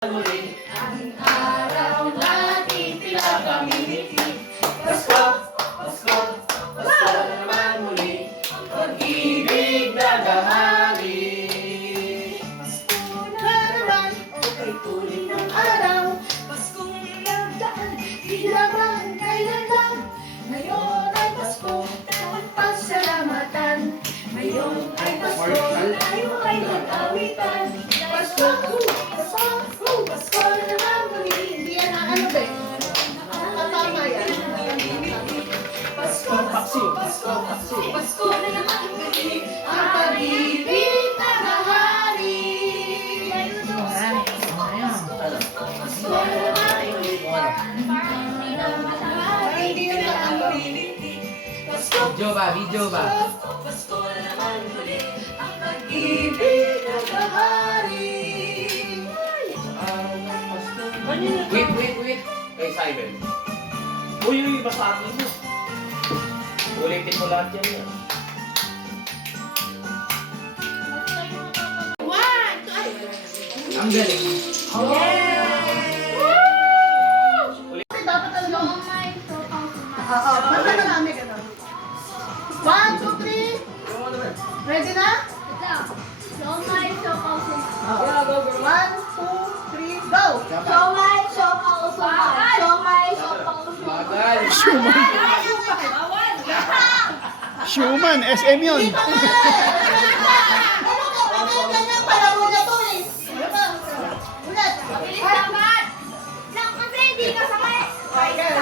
Muli, ang araw natin pinakamimiti. Pasko, Pasko, Pasko na naman muli, pag-ibig nagahari. Pasko na naman, okay tuloy ng araw. Paskong nagdaan, di naman kailan lang. Ngayon ay Pasko, pasalamatan. Ngayon ay Pasko, tayo ay nag-awitan. Pasko, Pasko, Pasko na naman muli. Hindi yan ang ano ba? Nakakatama yan. Pasko, Pasko, Pasko, Pasko, Pasko na naman muli. Ang pag-ibig na nahari. Pasko na naman muli. Video ba? Video ba? Pasko na naman muli. Ang pag-ibig na nahari. Wait. Kay Simon. Uy, basa akin mo. Ulitin mo lahat yan. Ang galing. Dapat ano? Oo, basta marami ka doon. 1, 2, 3. Ready na? 1, 2, 3, go! Bagal. Shuman, SM yun.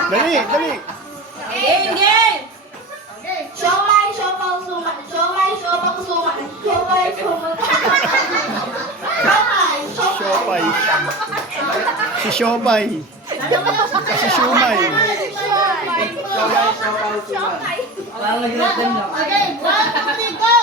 Dali, dali. Siopay. Si Siopay. Si Shumay. Parang nag-return lang. Okay, 1, 2, 3, go!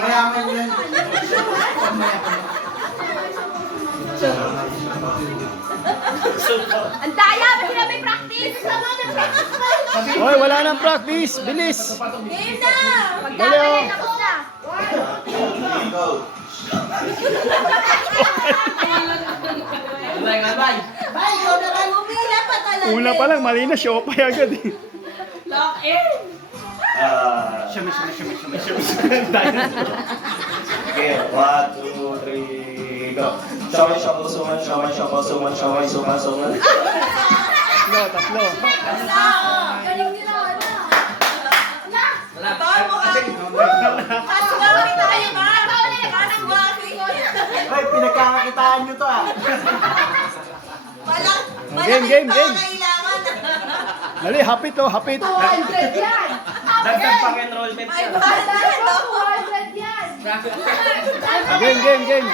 Mayaman yan. Ang daya! Ba't na may practice? Hoy, wala nang practice. Bilis. Game na! Dali, oh. Tapos na! Bye. Bye, ikaw na lang. Umila pa talaga. Una pa lang, mali na. Siopay agad eh. Lock in! Okay, 1, 2, 3, go. Shaway, shaway, suman, shaway, shaway, suman, shaway, suman, suman. Tatlo. Galing nila na. Taon mo kasi. Kaswaki tayo ba? Kaswaki. Ay, pinagkakakitaan nyo to ah. Game. Kailangan. Dali, hapit oh, hapit. 200 yan! Dagdag pang enrollment Ay, yan. bahala na 200 yan! Game.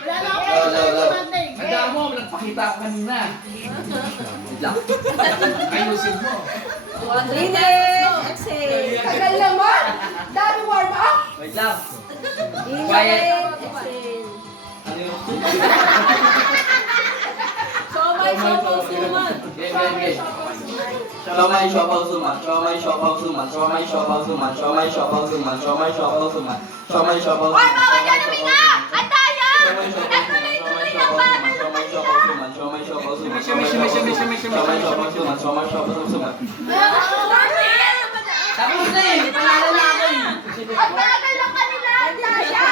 Wala na ako pag-standing. Handa mo, nagpakita ako kanina. Ayusin mo. Exhale. Tagal naman! Dami warm up! Wait lang. Quiet. Exhale. Ano yung... Somay, suman. Game. Shaway, shaway, suman, shaway, shaway, suman, shaway, shaway, suman, shaway, shaway, suman, shaway, shaway, suman, shaway, shaway, Hoy, bawal yan uminga! Ang tayo! Nagtuloy-tuloy lang ba? Tapos na eh. Panalo na ako eh. Ang tagal lang kanila! Ang tayo!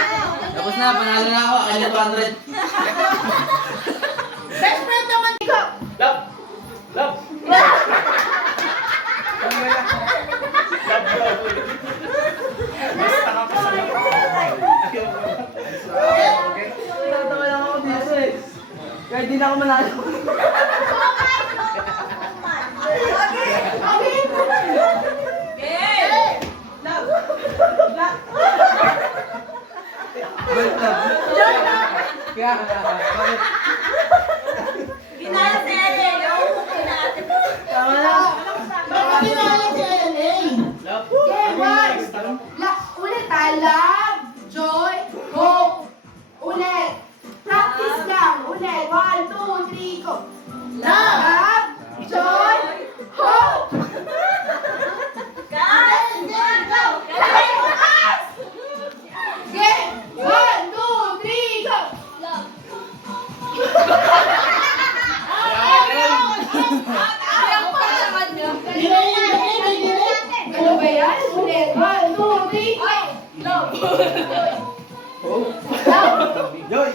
Tapos na, panalo na ako. Kanya 200. Best friend naman ikaw. Love. Tatawa lang ako dito eh. Kahit di na ako manalo. Kaya, bakit? Ginala si Ellen. Tama na. Bakit ginala si LA? Game 1. Ulit tayo. Love, joy, hope. Ulit. Practice lang. Ulit. 1, 2, 3, go. Love, joy, Ano ba yan? Ulit. 1, 2, 3, go! Love. Love. Joy!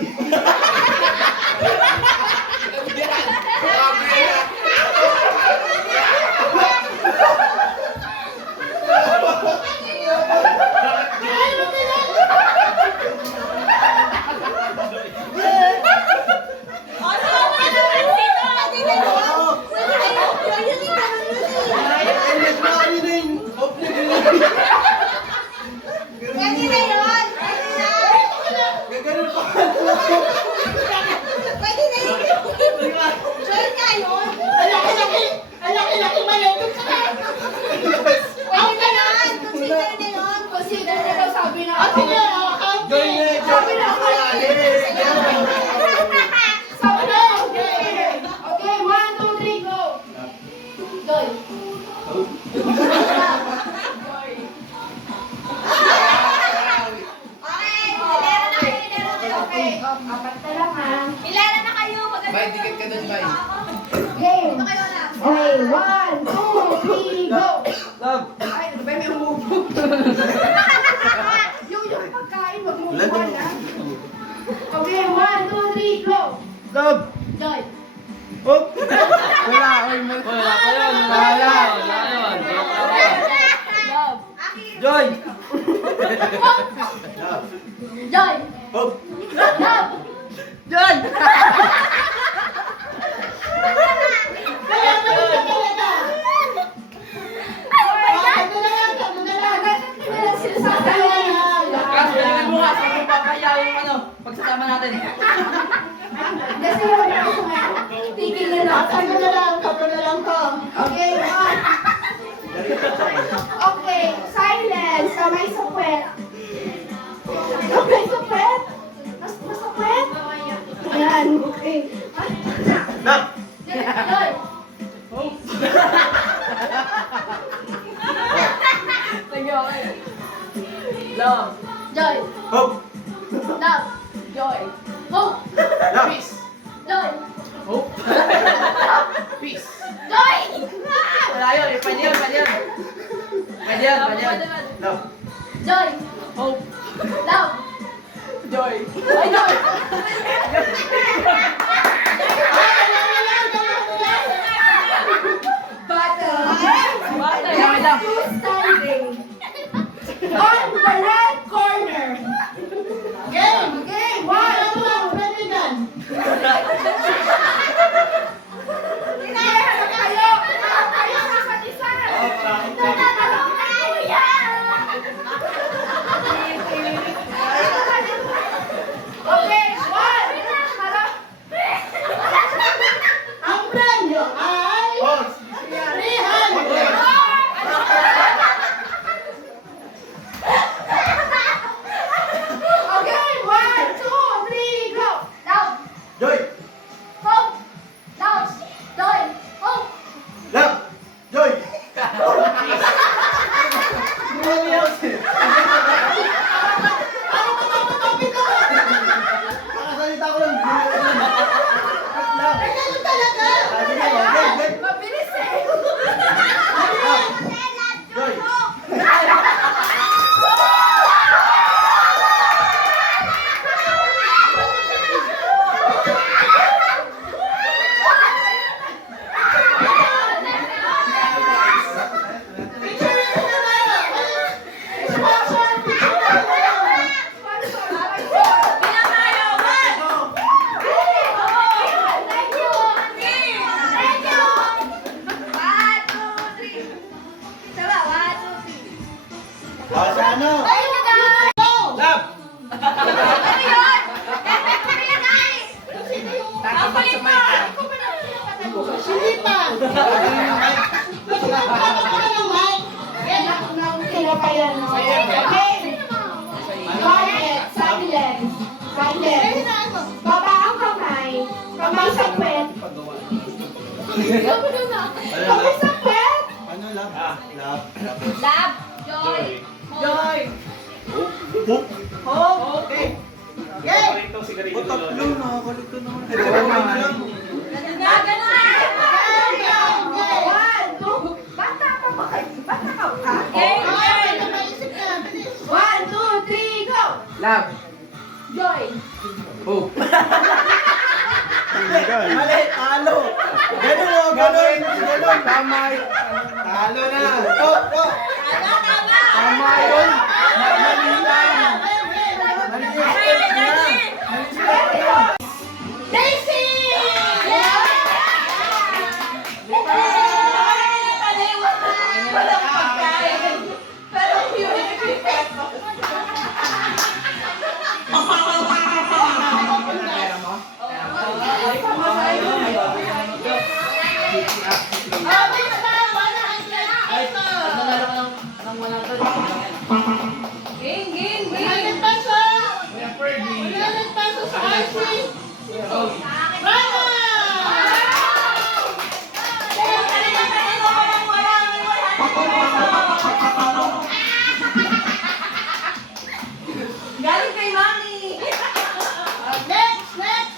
Pwede na yun! Pwede na yun! Join nga yun! Ang laki-laki malamig ka. Pwede na yun! Consider na yun! Consider na daw sabi na ako. Sabi na ako. Sabi na ako. Okay, 1, 2, 3, go. Joy. Okay! Hilera na kayo! Hilera na kayo! Okay, apat na lang ha. Hilera na kayo! Maganda. Bay, dikit ka dun, bay. Game. Ito kayo na. Okay, 1, 2, 3, go. Love. Ay, ano ba may umubog? yung pagkain, wag mo buwan ha. Okay, 1, 2, 3, go. Love! Joy. Hop! Wala, ay mo. Wala ka yun, wala yun. Love. Joy! Joy. Hop! Love. Joy! Kaya mo ito talaga. Ano na lang, ano na lang. Hindi na lang sila sasayaw. Kaso, galingan mo nga, saan mo papaya yung ano, pagsasama natin. Kasi wala ako nga. Tigil na lang. Sabi na lang to. Okay, one. Okay, silence. Kamay sa puwet. Kamay sa puwet. Mas sa puwet. Yan, okay. Love! Joy. Love. Joy. Hop! Love. Joy. Hope. Love! Peace. Joy. Hope. Peace. Joy! Wala yun, eh, pwede yun, pwede yun. Pwede yun, pwede yun. Love! Joy. Hope. Love. Joy. Ay, Joy! Battle. Wait lang. Two standing. On the red corner. Game. Game. One, two, ready, done. Kayo. Kayo kakatisa. Tatanong na kayo yan. Okay, one. Harap. Ang premyo ay Pause! 300. Okay, 1, 2, 3, go. Down, Joy! hope, down, joy, hope. Love! Joy! Nakasalita ko lang. Love! Ganun talaga. Sabi niya, okay, okay. Mabilis eh. Joy! Bilang tayo! One! Thank you. Thank you! 1, 2, 3. Diba? 1, 2, 3. Ah, sa ano? Ayun na guys. Go. Love! Ano yun? Ano yun, guys? Ang kulit mo! Hindi pa. Kinapayan mo. Okay. Quiet. Silence. Silence. Baba ang kamay. Kamay sa puwet. Kamay sa puwet. Ano love? Ah, love. Love, joy, Joy. Hoop! Hope. Okay. O, tatlo. Nakakalito naman. Dalawa na lang. Ganun nga, ganun nga. One, two. Bata Love. Joy. Hope. Tanggal. Mali, talo. Ganun o, ganun. Ganun, tama. Talo na. Oh, oh. Tama yun. Mali lang. Mali lang. Daisy! Walang pagkain. Pero pure. Ging, ging, ging. 100 pesos! 100 pesos sa RC! Bravo! Galing kay Mami. Next! Next!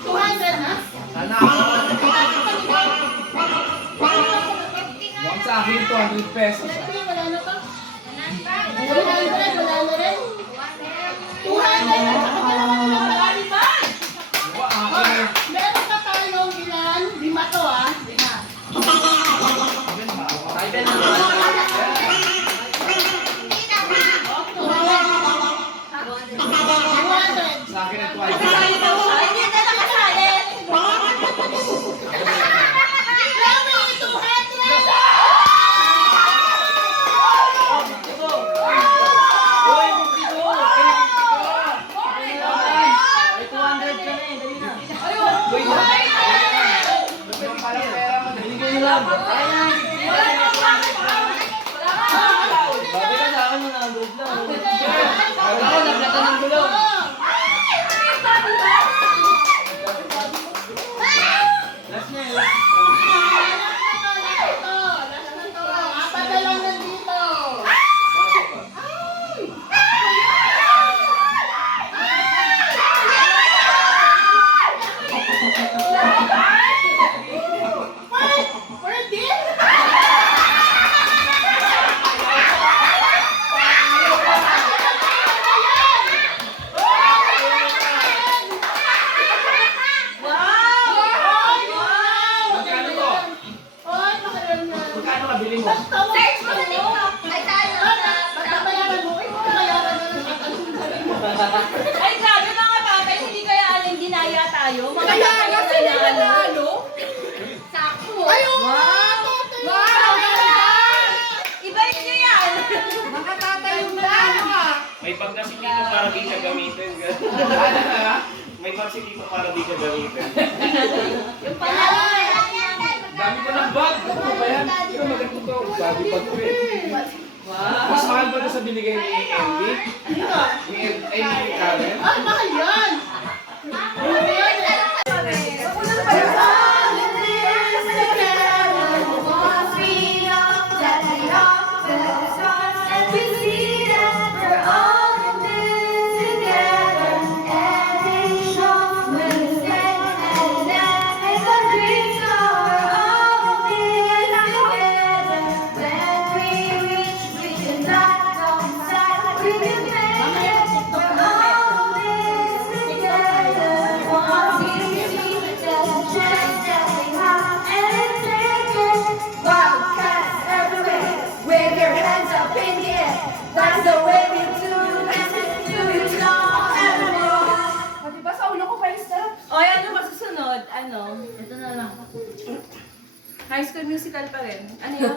200 na? Huwag sa akin 200 pesos. Wala na to? 100, wala na rin? 200 at saka dalawang marami pa! Meron pa tayong ilan? 5 to ah. 200. Sa akin ang 200. Kasali daw siya. Hindi na nakasali. Grabe, 200! Bakit ka sa akin 100 lang? Ako, naglata ng gulong. Last na yun. Apat na lang nandito. Worth it? Magkano to? Oy, makaroon na. Magkano kabili mo? Basta mo. Search mo sa TikTok. Ay, tayo. Basta bayaran mo. Bayaran na ng katansundan mo. Ay, grabe mga tatay. Hindi kaya aling dinaya tayo. Mga Kaya tatay nga na sila nanalo. nanalo. Sakto. Ayun! Wow! Ibahin niyo yan. Mga tatay yung nanalo ah. May bag na si Tito para di siya gamitin. May bag si Tito para di siya gamitin. Yung pangalan. Dami ko ng bag. Ano ba yan? Ito maganda to. Dami bag ko eh. Mas mahal ba ito sa binigay ni MD? Ni Karen? Ah, mahal yan! Mahal yan eh. That's the way we do it evermore. Diba sa ulo ko pa yung steps? O, ano masusunod? Ano? Ito na lang. High School Musical pa rin. Ano yun?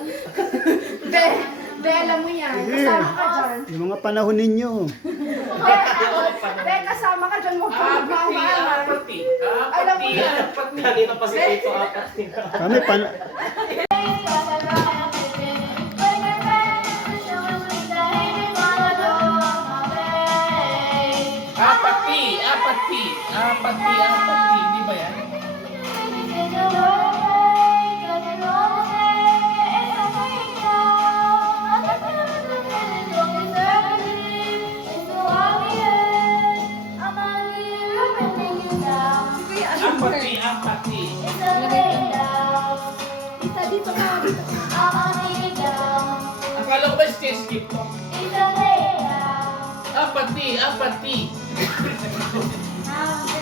Be, alam mo yan. Kasama ka dyan. Yung mga panahon ninyo. Be, kasama ka dyan. Huwag kang magmamahalan. Alam mo yan. Kanina pa si Tito apat. Kami pan... Apat P. Hindi ba yan? Apat P. Isa dito ka. Akala ko ba skip to? apati, apati.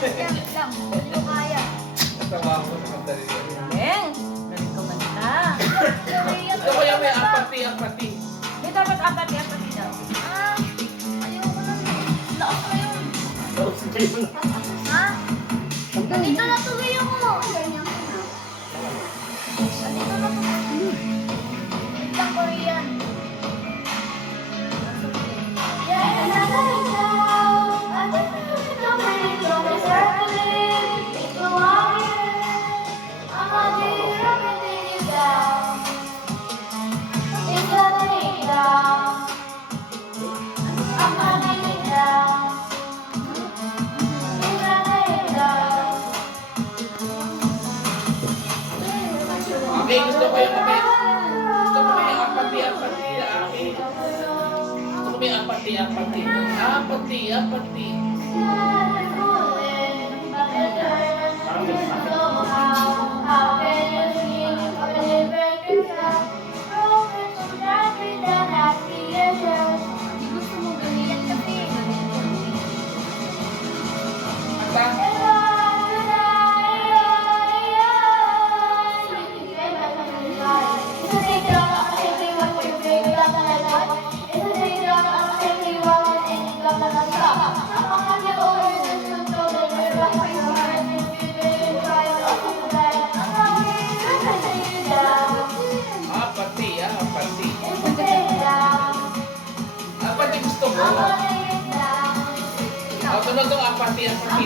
Wait lang. Hindi ko kaya. Natawa ko sa kanta nito. Galing. Galing kumanta. Gusto ko yung may apati, apati. Hindi dapat apati daw. Ayoko na. Laos na yun. Ha? Nandito na tuloy ako. Nandito na tuloy. Wait lang, Korean. Okay, gusto ko yung may apati, apati. Okay. Gusto ko may apati, apati. Apati, apati. Gusto mo ganyan kasi. Kanta. Apati, apati. Apati gusto mo. Tunod tong apati, apati.